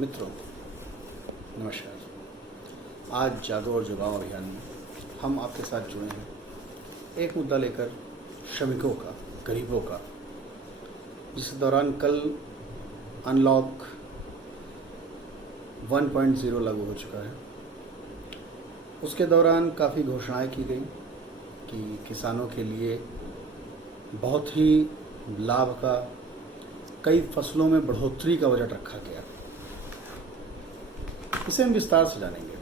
मित्रों, नमस्कार। आज जागो और जगाओ अभियान में हम आपके साथ जुड़े हैं एक मुद्दा लेकर, श्रमिकों का, गरीबों का, जिस दौरान कल अनलॉक 1.0 लागू हो चुका है। उसके दौरान काफ़ी घोषणाएं की गई कि किसानों के लिए बहुत ही लाभ का, कई फसलों में बढ़ोतरी का बजट रखा गया। इसे हम विस्तार से जानेंगे,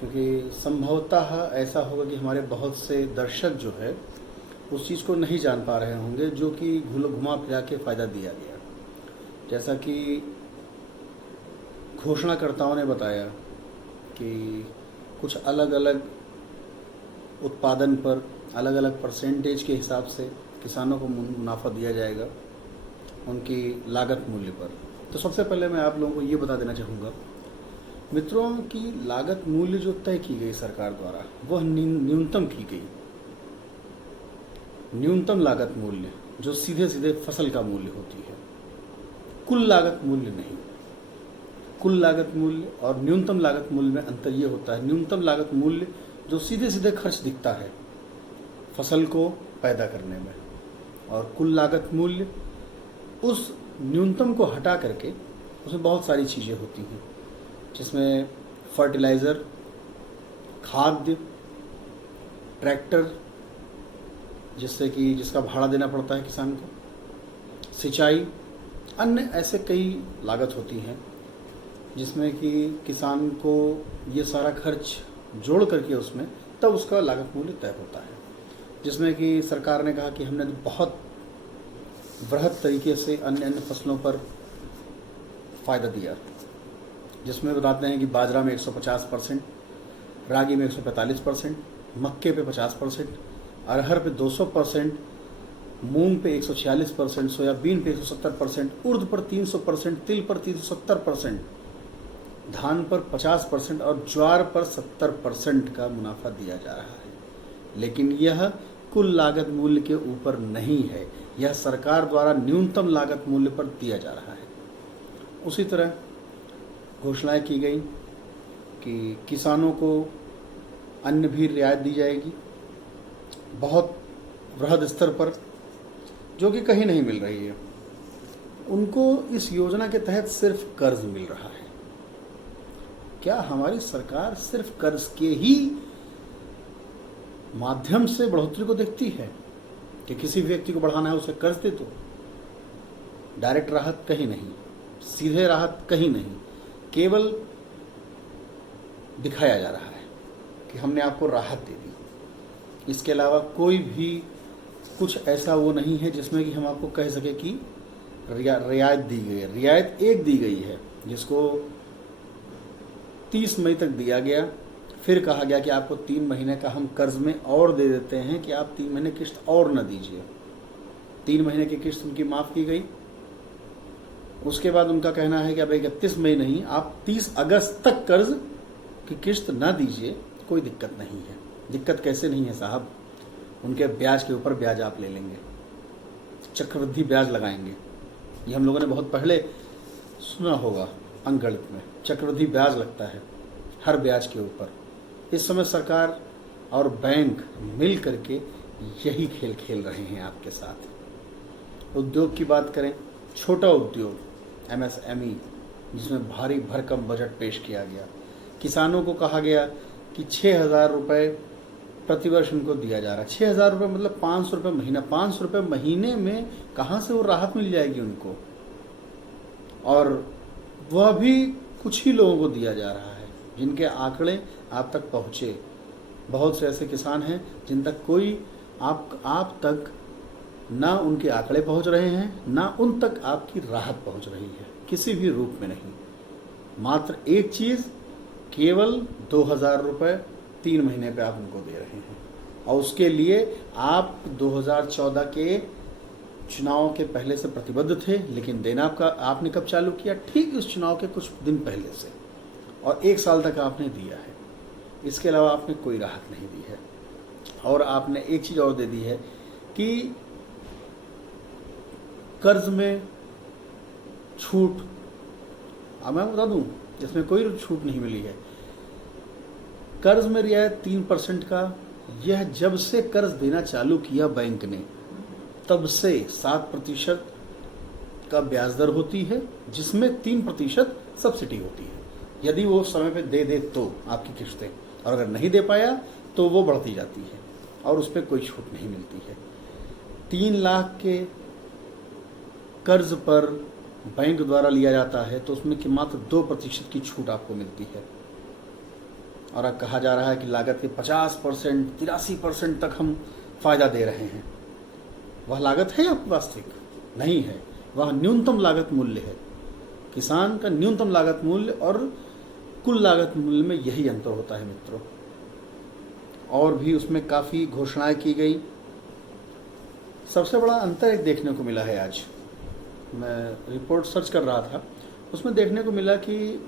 क्योंकि संभवतः ऐसा होगा कि हमारे बहुत से दर्शक जो है उस चीज़ को नहीं जान पा रहे होंगे, जो कि घुमा फिरा के फ़ायदा दिया गया। जैसा कि घोषणाकर्ताओं ने बताया कि कुछ अलग अलग उत्पादन पर अलग अलग परसेंटेज के हिसाब से किसानों को मुनाफा दिया जाएगा उनकी लागत मूल्य पर। तो सबसे पहले मैं आप लोगों को ये बता देना चाहूँगा मित्रों की लागत मूल्य जो तय की गई सरकार द्वारा, वह न्यूनतम की गई। न्यूनतम लागत मूल्य जो सीधे सीधे फसल का मूल्य होती है, कुल लागत मूल्य नहीं। कुल लागत मूल्य और न्यूनतम लागत मूल्य में अंतर ये होता है, न्यूनतम लागत मूल्य जो सीधे सीधे खर्च दिखता है फसल को पैदा करने में, और कुल लागत मूल्य उस न्यूनतम को हटा करके उसमें बहुत सारी चीज़ें होती हैं, जिसमें फर्टिलाइज़र, खाद्य, ट्रैक्टर जिसका भाड़ा देना पड़ता है किसान को, सिंचाई, अन्य ऐसे कई लागत होती हैं जिसमें कि किसान को ये सारा खर्च जोड़ करके उसमें तब उसका लागत मूल्य तय होता है। जिसमें कि सरकार ने कहा कि हमने बहुत वृहद तरीके से अन्य फसलों पर फ़ायदा दिया, जिसमें बताते हैं कि बाजरा में 150%, रागी में 145%, मक्के पे 50%, अरहर पे 200%, मूंग पे 146%, सोयाबीन पे 170%, उर्द पर 300%, तिल पर 370%, धान पर 50% और ज्वार पर 70% का मुनाफा दिया जा रहा है। लेकिन यह कुल लागत मूल्य के ऊपर नहीं है, यह सरकार द्वारा न्यूनतम लागत मूल्य पर दिया जा रहा है। उसी तरह घोषणाएं की गई कि किसानों को अन्य भी रियायत दी जाएगी बहुत वृहद स्तर पर, जो कि कहीं नहीं मिल रही है। उनको इस योजना के तहत सिर्फ कर्ज मिल रहा है। क्या हमारी सरकार सिर्फ कर्ज के ही माध्यम से बढ़ोतरी को देखती है कि किसी व्यक्ति को बढ़ाना है उसे कर्ज दे दो? डायरेक्ट राहत कहीं नहीं, सीधे राहत कहीं नहीं, केवल दिखाया जा रहा है कि हमने आपको राहत दे दी। इसके अलावा कोई भी कुछ ऐसा वो नहीं है जिसमें कि हम आपको कह सके कि रियायत दी गई है। रियायत एक दी गई है जिसको 30 मई तक दिया गया, फिर कहा गया कि आपको 3 महीने का हम कर्ज में और दे देते हैं कि आप 3 महीने किस्त और न दीजिए। 3 महीने की किस्त उनकी माफ़ की गई। उसके बाद उनका कहना है कि अब 31 मई नहीं, आप 30 अगस्त तक कर्ज की किस्त ना दीजिए, कोई दिक्कत नहीं है। दिक्कत कैसे नहीं है साहब? उनके ब्याज के ऊपर ब्याज आप ले लेंगे, चक्रवृद्धि ब्याज लगाएंगे। ये हम लोगों ने बहुत पहले सुना होगा, अंकगणित में चक्रवृद्धि ब्याज लगता है हर ब्याज के ऊपर। इस समय सरकार और बैंक मिल करके यही खेल खेल रहे हैं आपके साथ। उद्योग की बात करें, छोटा उद्योग MSME, जिसमें भारी भरकम बजट पेश किया गया। किसानों को कहा गया कि 6,000 रुपये प्रतिवर्ष उनको दिया जा रहा है। 6,000 रुपये मतलब 500 रुपये महीना। 500 रुपये महीने में कहाँ से वो राहत मिल जाएगी उनको? और वह भी कुछ ही लोगों को दिया जा रहा है जिनके आंकड़े आप तक पहुँचे। बहुत से ऐसे किसान हैं जिन तक कोई आप तक ना उनके आंकड़े पहुंच रहे हैं, ना उन तक आपकी राहत पहुंच रही है, किसी भी रूप में नहीं। मात्र एक चीज़, केवल 2,000 रुपये 3 महीने पे आप उनको दे रहे हैं, और उसके लिए आप 2014 के चुनाव के पहले से प्रतिबद्ध थे। लेकिन देना आपने कब चालू किया? ठीक इस चुनाव के कुछ दिन पहले से, और 1 साल तक आपने दिया है। इसके अलावा आपने कोई राहत नहीं दी है। और आपने एक चीज़ और दे दी है कि कर्ज में छूट अब मैं बता दूं, इसमें कोई छूट नहीं मिली है। कर्ज में रियायत 3% का, यह जब से कर्ज देना चालू किया बैंक ने तब से 7% का ब्याज दर होती है, जिसमें 3% सब्सिडी होती है। यदि वो समय पे दे तो आपकी किस्तें, और अगर नहीं दे पाया तो वो बढ़ती जाती है और उस पर कोई छूट नहीं मिलती है। 3 लाख के कर्ज पर बैंक द्वारा लिया जाता है तो उसमें कि मात्र 2% की छूट आपको मिलती है। और अब कहा जा रहा है कि लागत के 50%, 83% तक हम फ़ायदा दे रहे हैं। वह लागत है या वास्तविक? नहीं है, वह न्यूनतम लागत मूल्य है। किसान का न्यूनतम लागत मूल्य और कुल लागत मूल्य में यही अंतर होता है मित्रों। और भी उसमें काफ़ी घोषणाएं की गई। सबसे बड़ा अंतर एक देखने को मिला है। आज मैं रिपोर्ट सर्च कर रहा था, उसमें देखने को मिला कि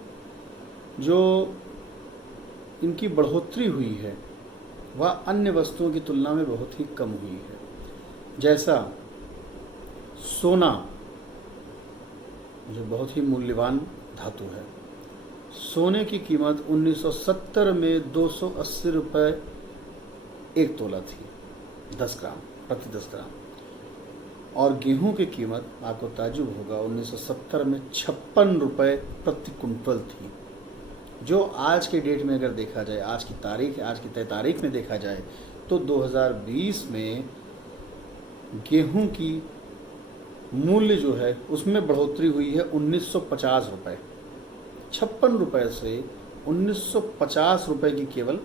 जो इनकी बढ़ोतरी हुई है वह अन्य वस्तुओं की तुलना में बहुत ही कम हुई है। जैसा सोना, जो बहुत ही मूल्यवान धातु है, सोने की कीमत 1970 में 280 रुपये 1 तोला थी, 10 ग्राम प्रति 10 ग्राम। और गेहूं की कीमत आपको ताज्जुब होगा 1970 में 56 रुपये प्रति कुंटल थी। जो आज के डेट में अगर देखा जाए, आज की तय तारीख में देखा जाए तो 2020 में गेहूं की मूल्य जो है उसमें बढ़ोतरी हुई है 1950 रुपये। 56 रुपये से 1950 रुपये की केवल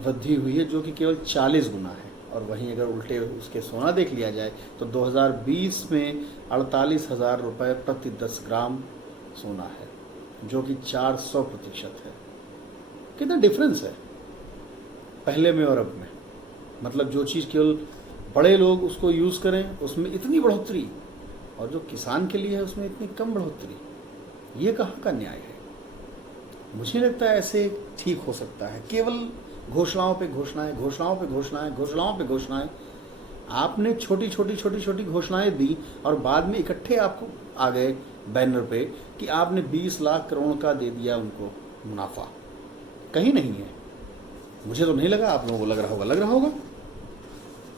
वृद्धि हुई है, जो कि केवल 40 गुना है। और वहीं अगर उल्टे उसके सोना देख लिया जाए तो 2020 में 48,000 रुपये प्रति 10 ग्राम सोना है, जो कि 400% है। कितना डिफरेंस है पहले में और अब में। मतलब जो चीज़ केवल बड़े लोग उसको यूज़ करें उसमें इतनी बढ़ोतरी, और जो किसान के लिए है उसमें इतनी कम बढ़ोतरी। ये कहाँ का न्याय है? मुझे लगता है ऐसे ठीक हो सकता है। केवल घोषणाओं पे घोषणाएं, घोषणाओं पे घोषणाएं, घोषणाओं पे घोषणाएं। आपने छोटी छोटी घोषणाएं दी और बाद में इकट्ठे आपको आ गए बैनर पे कि आपने 20 लाख करोड़ का दे दिया उनको मुनाफा। कहीं नहीं है। मुझे तो नहीं लगा, आप लोगों को लग रहा होगा।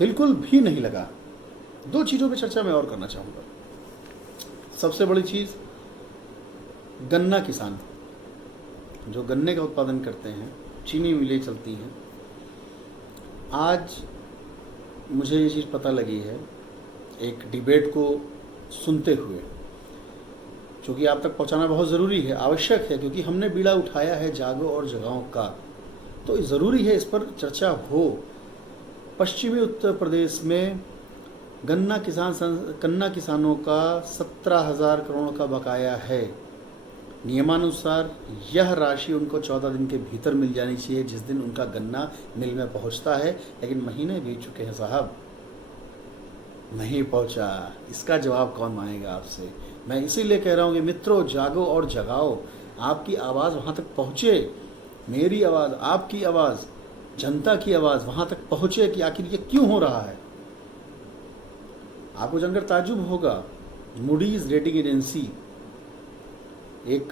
बिल्कुल भी नहीं लगा। 2 चीज़ों पे चर्चा मैं और करना चाहूँगा। सबसे बड़ी चीज़, गन्ना किसान जो गन्ने का उत्पादन करते हैं, चीनी मिलें चलती हैं। आज मुझे ये चीज़ पता लगी है एक डिबेट को सुनते हुए, क्योंकि आप तक पहुंचाना बहुत ज़रूरी है, आवश्यक है, क्योंकि हमने बीड़ा उठाया है जागो और जगाओं का, तो ज़रूरी है इस पर चर्चा हो। पश्चिमी उत्तर प्रदेश में गन्ना किसानों का 17,000 करोड़ का बकाया है। नियमानुसार यह राशि उनको 14 दिन के भीतर मिल जानी चाहिए, जिस दिन उनका गन्ना मिल में पहुंचता है। लेकिन महीने बीत चुके हैं साहब, नहीं पहुंचा। इसका जवाब कौन मांगेगा आपसे? मैं इसीलिए कह रहा हूँ कि मित्रों, जागो और जगाओ। आपकी आवाज़ वहाँ तक पहुँचे, मेरी आवाज़, आपकी आवाज़, जनता की आवाज़ वहाँ तक पहुँचे कि आखिर ये क्यों हो रहा है। आपको जानकर ताज्जुब होगा, मूडीज़ रेटिंग एजेंसी, एक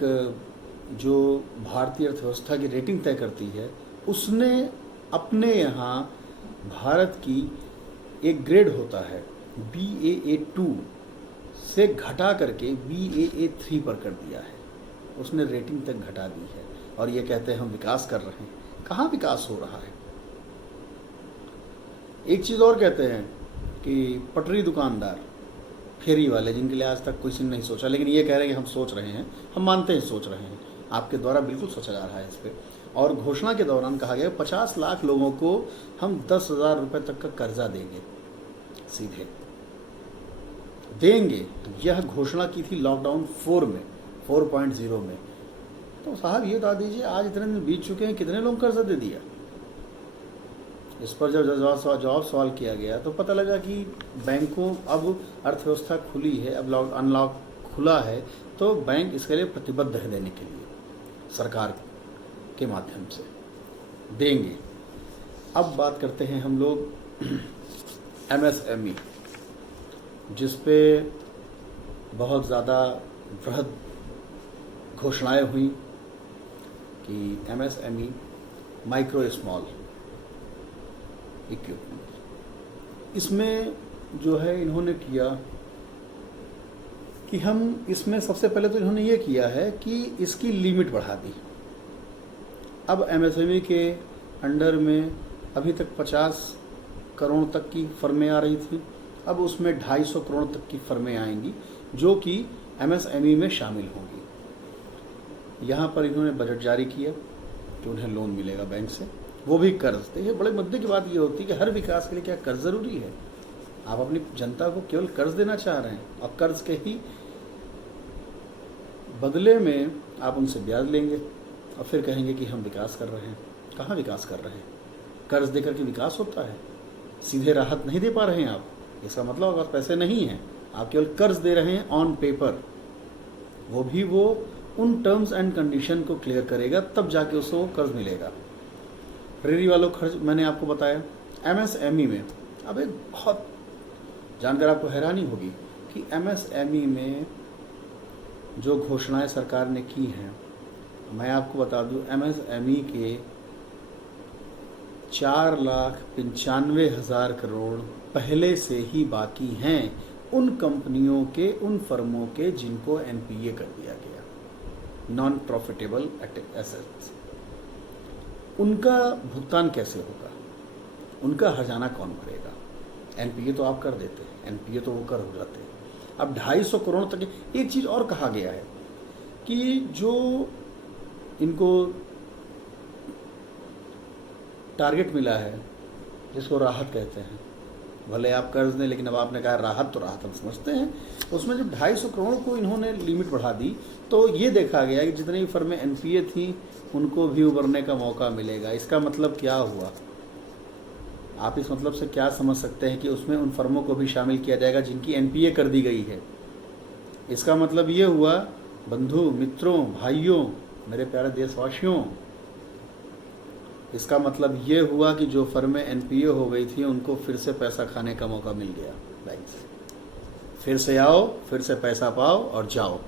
जो भारतीय अर्थव्यवस्था की रेटिंग तय करती है, उसने अपने यहाँ भारत की एक ग्रेड होता है BAA2 से घटा करके BAA3 पर कर दिया है। उसने रेटिंग तक घटा दी है और ये कहते हैं हम विकास कर रहे हैं। कहाँ विकास हो रहा है? एक चीज़ और कहते हैं कि पटरी दुकानदार, फेरी वाले, जिनके लिए आज तक किसी ने नहीं सोचा, लेकिन ये कह रहे हैं कि हम सोच रहे हैं, हम मानते हैं सोच रहे हैं। आपके द्वारा बिल्कुल सोचा जा रहा है इस पर। और घोषणा के दौरान कहा गया 50 लाख लोगों को हम 10,000 रुपये तक का कर्जा देंगे, सीधे देंगे। यह घोषणा की थी लॉकडाउन 4.0 में। तो साहब ये बता दीजिए, आज इतने दिन बीत चुके हैं, कितने लोग कर्जा दे दिया? इस पर जब जवाब सवाल किया गया तो पता लगा कि बैंकों, अब अर्थव्यवस्था खुली है, अब अनलॉक खुला है, तो बैंक इसके लिए प्रतिबद्ध है देने के लिए, सरकार के माध्यम से देंगे। अब बात करते हैं हम लोग MSME, जिस पे बहुत ज़्यादा बृहद घोषणाएं हुई कि MSME माइक्रो स्मॉल इक्विपमेंट, इसमें जो है इन्होंने किया कि हम इसमें सबसे पहले तो इन्होंने ये किया है कि इसकी लिमिट बढ़ा दी। अब MSME के अंडर में अभी तक 50 करोड़ तक की फर्में आ रही थी, अब उसमें 250 करोड़ तक की फर्में आएंगी जो कि MSME में शामिल होंगी। यहाँ पर इन्होंने बजट जारी किया कि उन्हें लोन मिलेगा बैंक से, वो भी कर्ज। तो ये बड़े मुद्दे की बात ये होती है कि हर विकास के लिए क्या कर्ज ज़रूरी है? आप अपनी जनता को केवल कर्ज देना चाह रहे हैं और कर्ज के ही बदले में आप उनसे ब्याज लेंगे और फिर कहेंगे कि हम विकास कर रहे हैं। कहाँ विकास कर रहे हैं? कर्ज देकर के विकास होता है? सीधे राहत नहीं दे पा रहे हैं आप, इसका मतलब आपके पास पैसे नहीं हैं, आप केवल कर्ज दे रहे हैं ऑन पेपर। वो भी वो उन टर्म्स एंड कंडीशन को क्लियर करेगा तब जाके उसको कर्ज मिलेगा। रेडी वालों खर्च मैंने आपको बताया। MSME में अब एक बहुत जानकर आपको हैरानी होगी कि MSME में जो घोषणाएं सरकार ने की हैं, मैं आपको बता दूं MSME के 4,95,000 करोड़ पहले से ही बाकी हैं उन कंपनियों के, उन फर्मों के जिनको NPA कर दिया गया, नॉन प्रॉफिटेबल एसेट्स। उनका भुगतान कैसे होगा? उनका हर्जाना कौन भरेगा? NPA तो आप कर देते हैं, NPA तो वो कर हो जाते हैं। अब 250 करोड़ तक। एक चीज़ और कहा गया है कि जो इनको टारगेट मिला है, जिसको राहत कहते हैं, भले आप कर्ज दें, लेकिन अब आपने कहा राहत, तो राहत हम समझते हैं। उसमें जब 250 करोड़ को इन्होंने लिमिट बढ़ा दी तो ये देखा गया कि जितनी भी फर्में NPA थी उनको भी उभरने का मौका मिलेगा। इसका मतलब क्या हुआ? आप इस मतलब से क्या समझ सकते हैं कि उसमें उन फर्मों को भी शामिल किया जाएगा जिनकी NPA कर दी गई है? इसका मतलब ये हुआ, बंधु मित्रों, भाइयों, मेरे प्यारे देशवासियों, इसका मतलब ये हुआ कि जो फर्में NPA हो गई थी उनको फिर से पैसा खाने का मौका मिल गया बैंक से। फिर से आओ, फिर से पैसा पाओ और जाओ,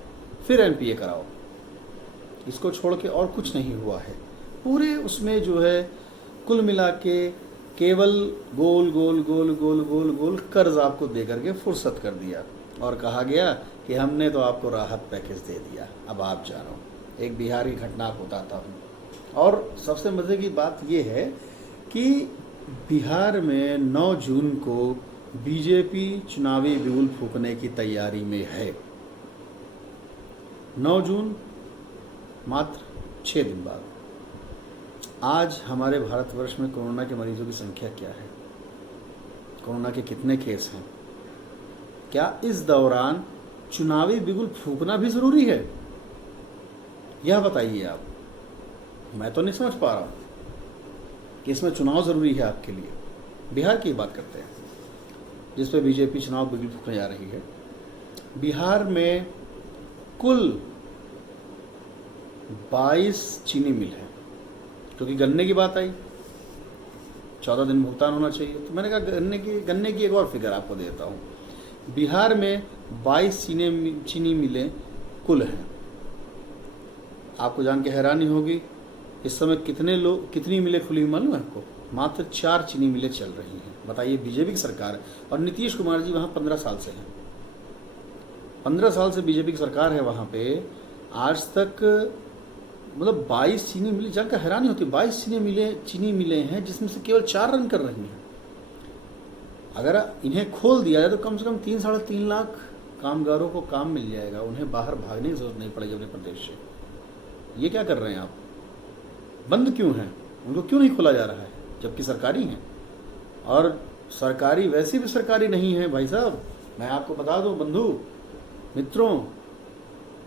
फिर NPA कराओ। इसको छोड़ के और कुछ नहीं हुआ है। पूरे उसमें जो है कुल मिला के केवल गोल गोल गोल गोल गोल गोल कर्ज आपको दे करके फुर्सत कर दिया और कहा गया कि हमने तो आपको राहत पैकेज दे दिया, अब आप जानो। एक बिहार की घटना आपको बताता हूँ। और सबसे मज़े की बात यह है कि बिहार में 9 जून को BJP चुनावी बिगुल फूंकने की तैयारी में है। 9 जून, मात्र 6 दिन बाद। आज हमारे भारतवर्ष में कोरोना के मरीजों की संख्या क्या है? कोरोना के कितने केस हैं? क्या इस दौरान चुनावी बिगुल फूंकना भी ज़रूरी है? यह बताइए आप। मैं तो नहीं समझ पा रहा हूँ कि इसमें चुनाव ज़रूरी है आपके लिए। बिहार की बात करते हैं जिस पे BJP चुनाव बिगुल फूंकने जा रही है। बिहार में कुल 22 चीनी मिल है, क्योंकि गन्ने की बात आई, 14 दिन भुगतान होना चाहिए, तो मैंने कहा गन्ने की एक और फिगर आपको देता हूँ। बिहार में 22 चीनी मिलें कुल हैं। आपको जान के हैरानी होगी, इस समय कितनी मिलें खुली मालूम है आपको? मात्र 4 चीनी मिलें चल रही हैं। बताइए, BJP की सरकार है और नीतीश कुमार जी वहाँ 15 साल से हैं। 15 साल से BJP की सरकार है वहाँ पे। आज तक मतलब 22 चीनी मिलें, जानकर हैरानी होती है, 22 चीनी मिलें हैं जिसमें से केवल 4 रन कर रही हैं। अगर इन्हें खोल दिया जाए तो कम से कम 3-3.5 लाख कामगारों को काम मिल जाएगा, उन्हें बाहर भागने की जरूरत नहीं पड़ेगी अपने प्रदेश से। ये क्या कर रहे हैं आप? बंद क्यों हैं? उनको क्यों नहीं खोला जा रहा है जबकि सरकारी हैं? और सरकारी वैसे भी सरकारी नहीं है भाई साहब। मैं आपको बता दूं, बंधु मित्रों,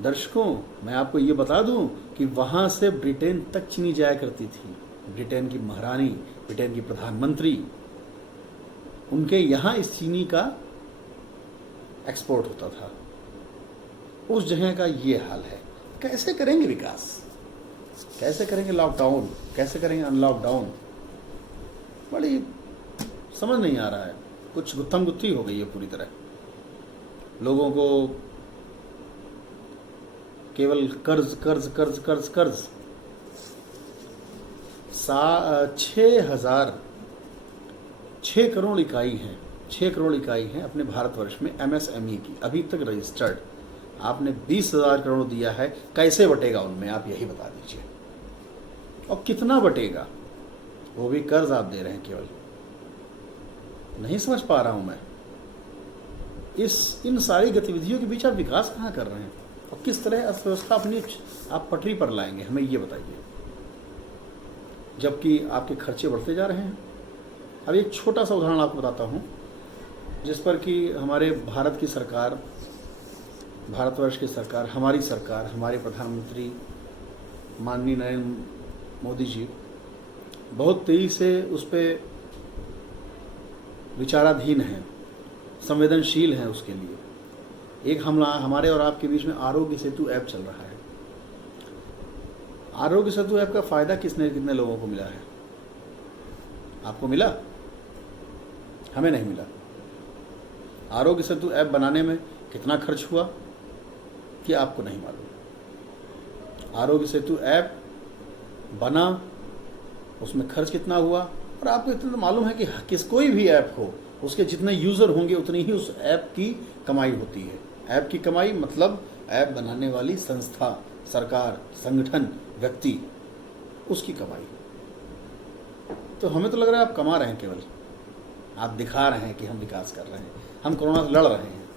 दर्शकों, मैं आपको ये बता दूं कि वहाँ से ब्रिटेन तक चीनी जाया करती थी। ब्रिटेन की महारानी, ब्रिटेन की प्रधानमंत्री, उनके यहाँ इस चीनी का एक्सपोर्ट होता था। उस जगह का ये हाल है। कैसे करेंगे विकास? कैसे करेंगे लॉकडाउन? कैसे करेंगे अनलॉकडाउन? बड़ी समझ नहीं आ रहा है। कुछ गुत्थम गुत्थी हो गई है पूरी तरह। लोगों को केवल कर्ज कर्ज कर्ज कर्ज कर्ज। 6 करोड़ इकाई है, 6 करोड़ इकाई है अपने भारतवर्ष में MSME की अभी तक रजिस्टर्ड। आपने 20,000 करोड़ दिया है, कैसे बटेगा उनमें, आप यही बता दीजिए। और कितना बटेगा, वो भी कर्ज आप दे रहे हैं केवल। नहीं समझ पा रहा हूं मैं इन सारी गतिविधियों के बीच आप विकास कहाँ कर रहे हैं और किस तरह अर्थव्यवस्था अपनी आप पटरी पर लाएंगे, हमें ये बताइए, जबकि आपके खर्चे बढ़ते जा रहे हैं। अब एक छोटा सा उदाहरण आपको बताता हूँ जिस पर कि हमारे भारत की सरकार, भारतवर्ष की सरकार, हमारी सरकार, हमारे प्रधानमंत्री माननीय नरेंद्र मोदी जी बहुत तेज़ी से उस पर विचाराधीन हैं, संवेदनशील हैं उसके लिए। एक हमारे और आपके बीच में आरोग्य सेतु ऐप चल रहा है। आरोग्य सेतु ऐप का फ़ायदा कितने लोगों को मिला है? आपको मिला? हमें नहीं मिला। आरोग्य सेतु ऐप बनाने में कितना खर्च हुआ कि आपको नहीं मालूम। आरोग्य सेतु ऐप बना, उसमें खर्च कितना हुआ, और आपको इतना तो मालूम है कि कोई भी ऐप हो उसके जितने यूज़र होंगे उतनी ही उस ऐप की कमाई होती है। ऐप की कमाई मतलब ऐप बनाने वाली संस्था, सरकार, संगठन, व्यक्ति, उसकी कमाई। तो हमें तो लग रहा है आप कमा रहे हैं, केवल आप दिखा रहे हैं कि हम विकास कर रहे हैं, हम कोरोना से लड़ रहे हैं।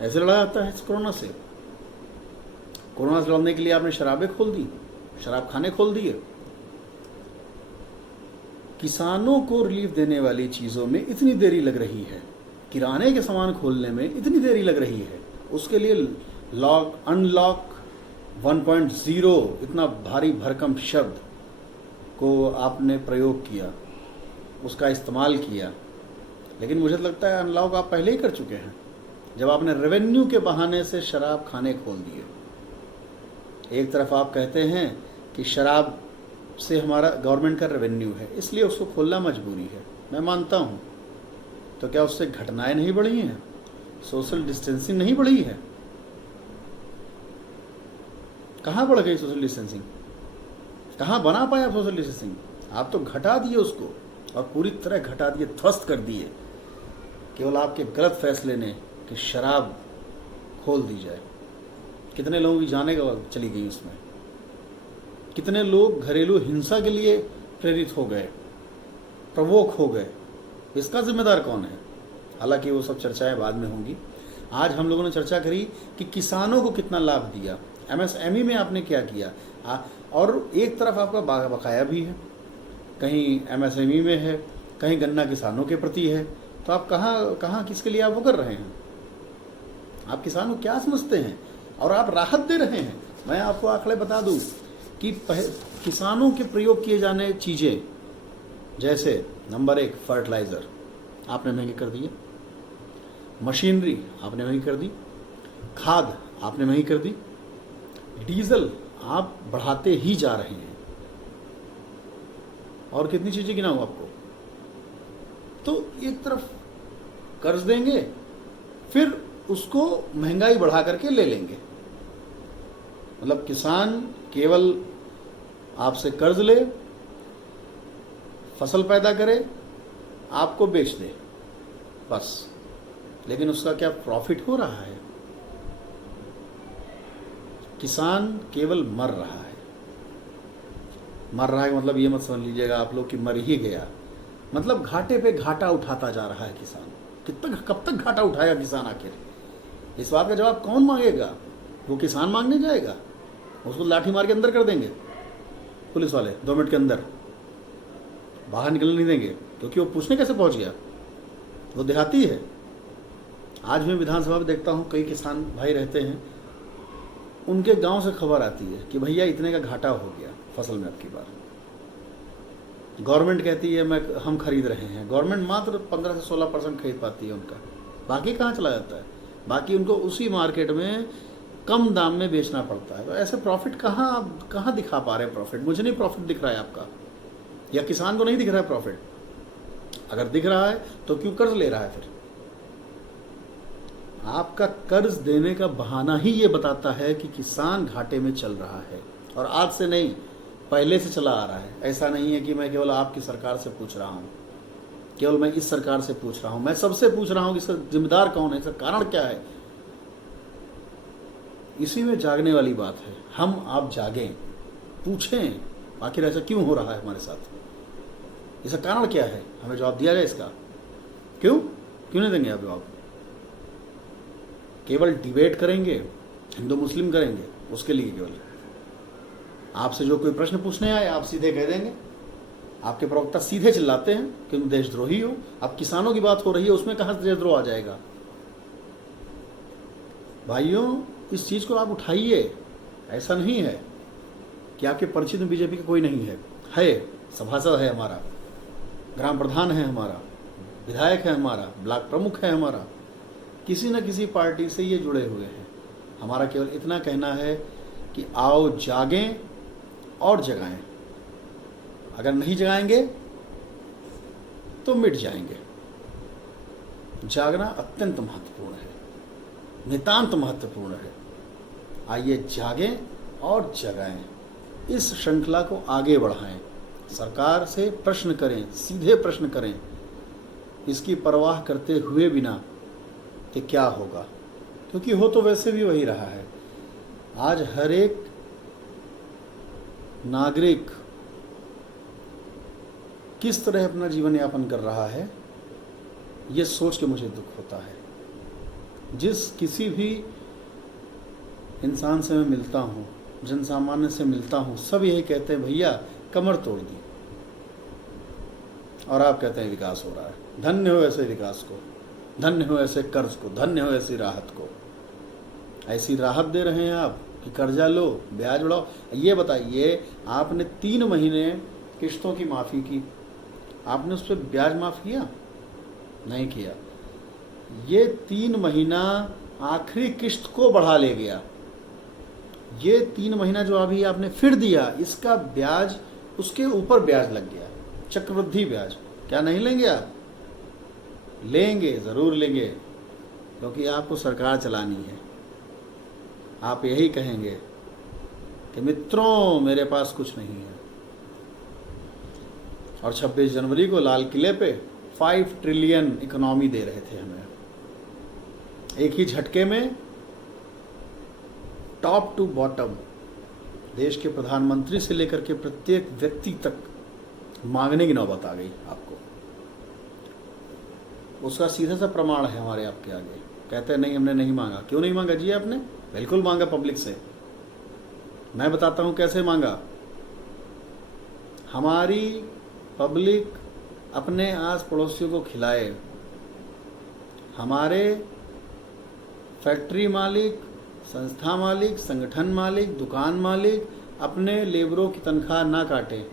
ऐसे लड़ा जाता है कोरोना से? कोरोना से लड़ने के लिए आपने शराबें खोल दी, शराब खाने खोल दिए। किसानों को रिलीफ देने वाली चीज़ों में इतनी देरी लग रही है, किराने के सामान खोलने में इतनी देरी लग रही है, उसके लिए लॉक अनलॉक 1.0 इतना भारी भरकम शब्द को आपने प्रयोग किया, उसका इस्तेमाल किया। लेकिन मुझे लगता है अनलॉक आप पहले ही कर चुके हैं, जब आपने रेवेन्यू के बहाने से शराब खाने खोल दिए। एक तरफ आप कहते हैं कि शराब से हमारा गवर्नमेंट का रेवेन्यू है, इसलिए उसको खोलना मजबूरी है, मैं मानता हूँ। तो क्या उससे घटनाएं नहीं बढ़ी हैं? सोशल डिस्टेंसिंग नहीं बढ़ी है? कहाँ बढ़ गई सोशल डिस्टेंसिंग? कहाँ बना पाए आप सोशल डिस्टेंसिंग? आप तो घटा दिए उसको, और पूरी तरह घटा दिए, ध्वस्त कर दिए, केवल आपके गलत फैसले ने कि शराब खोल दी जाए। कितने लोगों की जाने का चली गई इसमें, कितने लोग घरेलू हिंसा के लिए प्रेरित हो गए, प्रवोक हो गए, इसका जिम्मेदार कौन है? हालांकि वो सब चर्चाएं बाद में होंगी। आज हम लोगों ने चर्चा करी कि किसानों को कितना लाभ दिया, MSME में आपने क्या किया। और एक तरफ आपका बकाया भी है, कहीं MSME में है, कहीं गन्ना किसानों के प्रति है। तो आप कहाँ किसके लिए आप वो कर रहे हैं? आप किसानों क्या समझते हैं? और आप राहत दे रहे हैं। मैं आपको आंकड़े बता दूं कि किसानों के प्रयोग किए जाने चीज़ें, जैसे नंबर 1 फर्टिलाइज़र आपने महंगे कर दिए, मशीनरी आपने महंगी कर दी, खाद आपने महंगी कर दी, डीजल आप बढ़ाते ही जा रहे हैं, और कितनी चीज़ें गिनाऊं आपको। तो एक तरफ कर्ज देंगे, फिर उसको महंगाई बढ़ा करके ले लेंगे। मतलब किसान केवल आपसे कर्ज ले, फसल पैदा करे, आपको बेच दे, बस। लेकिन उसका क्या प्रॉफिट हो रहा है? किसान केवल मर रहा है। मर रहा है मतलब ये मत समझ लीजिएगा आप लोग कि मर ही गया, मतलब घाटे पे घाटा उठाता जा रहा है किसान। कब तक घाटा उठाएगा किसान आखिर? इस बात का जवाब कौन मांगेगा? वो किसान मांगने जाएगा? उसको लाठी मार के अंदर कर देंगे पुलिस वाले, 2 मिनट के अंदर बाहर निकलने नहीं देंगे, क्योंकि वो पूछने कैसे पहुंच गया, वो देहाती है। आज मैं विधानसभा में देखता हूँ कई किसान भाई रहते हैं, उनके गांव से खबर आती है कि भैया इतने का घाटा हो गया फसल में अब की बार। गवर्नमेंट कहती है हम खरीद रहे हैं, गवर्नमेंट मात्र 15 से 16% खरीद पाती है उनका, बाकी कहाँ चला जाता है? बाकी उनको उसी मार्केट में कम दाम में बेचना पड़ता है। तो ऐसे प्रॉफिट कहाँ दिखा पा रहे हैं? प्रॉफिट मुझे नहीं प्रॉफिट दिख रहा है आपका, या किसान को नहीं दिख रहा है प्रॉफिट? अगर दिख रहा है तो क्यों कर्ज ले रहा है फिर? आपका कर्ज देने का बहाना ही ये बताता है कि किसान घाटे में चल रहा है, और आज से नहीं, पहले से चला आ रहा है। ऐसा नहीं है कि मैं केवल आपकी सरकार से पूछ रहा हूँ, केवल मैं इस सरकार से पूछ रहा हूँ, मैं सबसे पूछ रहा हूँ कि इसका जिम्मेदार कौन है, इसका कारण क्या है। इसी में जागने वाली बात है। हम आप जागें, पूछें आखिर ऐसा क्यों हो रहा है हमारे साथ, इसका कारण क्या है, हमें जवाब दिया जाए इसका। क्यों नहीं देंगे आप जवाब? केवल डिबेट करेंगे, हिंदू मुस्लिम करेंगे, उसके लिए केवल आपसे जो कोई प्रश्न पूछने आए आप सीधे कह देंगे। आपके प्रवक्ता सीधे चिल्लाते हैं कि तुम देशद्रोही हो। अब किसानों की बात हो रही है, उसमें कहाँ से देशद्रोह आ जाएगा? भाइयों, इस चीज़ को आप उठाइए। ऐसा नहीं है कि आपके परिचित में बीजेपी का कोई नहीं है। सभासद है हमारा, ग्राम प्रधान है हमारा, विधायक है हमारा, ब्लॉक प्रमुख है हमारा, किसी न किसी पार्टी से ये जुड़े हुए हैं। हमारा केवल इतना कहना है कि आओ जागें और जगाएं। अगर नहीं जगाएंगे तो मिट जाएंगे। जागना अत्यंत महत्वपूर्ण है, नितांत महत्वपूर्ण है। आइए जागें और जगाएं, इस श्रृंखला को आगे बढ़ाएं, सरकार से प्रश्न करें, सीधे प्रश्न करें, इसकी परवाह करते हुए बिना कि क्या होगा, क्योंकि हो तो वैसे भी वही रहा है। आज हर एक नागरिक किस तरह अपना जीवन यापन कर रहा है, ये सोच के मुझे दुख होता है। जिस किसी भी इंसान से मैं मिलता हूँ, जन सामान्य से मिलता हूँ, सब यही कहते हैं भैया कमर तोड़ दी, और आप कहते हैं विकास हो रहा है। धन्य हो ऐसे विकास को, धन्य हो ऐसे कर्ज को, धन्य हो ऐसी राहत को। ऐसी राहत दे रहे हैं आप कि कर्जा लो, ब्याज बढ़ाओ। ये बताइए, आपने 3 महीने किस्तों की माफ़ी की, आपने उस पर ब्याज माफ़ किया? नहीं किया। ये 3 महीना आखिरी किस्त को बढ़ा ले गया। ये 3 महीना जो अभी आपने फिर दिया, इसका ब्याज उसके ऊपर ब्याज लग गया, चक्रवृद्धि ब्याज। क्या नहीं लेंगे आप? लेंगे, ज़रूर लेंगे, क्योंकि आपको सरकार चलानी है। आप यही कहेंगे कि मित्रों मेरे पास कुछ नहीं है। और 26 जनवरी को लाल किले पे 5 ट्रिलियन इकोनॉमी दे रहे थे हमें, एक ही झटके में टॉप टू बॉटम, देश के प्रधानमंत्री से लेकर के प्रत्येक व्यक्ति तक मांगने की नौबत आ गई आपको। उसका सीधा सा प्रमाण है हमारे आपके आगे। कहते हैं नहीं, हमने नहीं मांगा। क्यों नहीं मांगा जी आपने? बिल्कुल मांगा पब्लिक से। मैं बताता हूं कैसे मांगा। हमारी पब्लिक अपने आस पड़ोसियों को खिलाए, हमारे फैक्ट्री मालिक, संस्था मालिक, संगठन मालिक, दुकान मालिक अपने लेबरों की तनख्वाह ना काटें,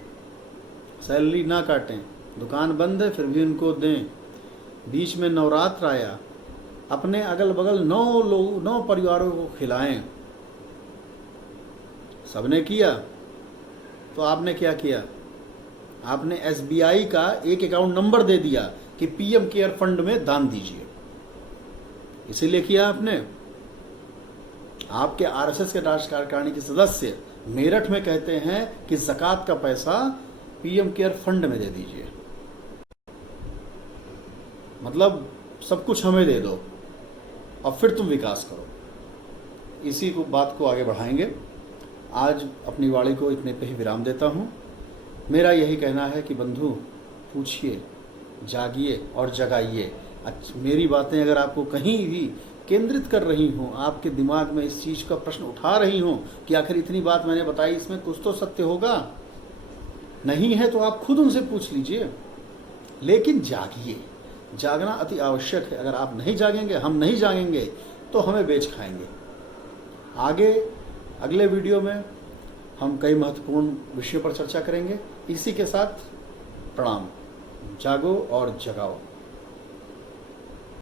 सैलरी ना काटें, दुकान बंद है फिर भी उनको दें। बीच में नवरात्र आया, अपने अगल बगल 9 परिवारों को खिलाएं। सबने किया, तो आपने क्या किया? आपने SBI का एक अकाउंट नंबर दे दिया कि PM केयर फंड में दान दीजिए। इसीलिए किया आपने। आपके RSS के राष्ट्रीय कार्यकारिणी के सदस्य मेरठ में कहते हैं कि ज़कात का पैसा PM केयर फंड में दे दीजिए, मतलब सब कुछ हमें दे दो और फिर तुम विकास करो। इसी को बात को आगे बढ़ाएंगे। आज अपनी वाणी को इतने पे ही विराम देता हूँ। मेरा यही कहना है कि बंधु, पूछिए, जागिए और जगाइए। मेरी बातें अगर आपको कहीं भी केंद्रित कर रही हों, आपके दिमाग में इस चीज़ का प्रश्न उठा रही हों कि आखिर इतनी बात मैंने बताई, इसमें कुछ तो सत्य होगा, नहीं है तो आप खुद उनसे पूछ लीजिए। लेकिन जागिए, जागना अति आवश्यक है। अगर आप नहीं जागेंगे, हम नहीं जागेंगे, तो हमें बेच खाएंगे। आगे अगले वीडियो में हम कई महत्वपूर्ण विषयों पर चर्चा करेंगे। इसी के साथ प्रणाम। जागो और जगाओ।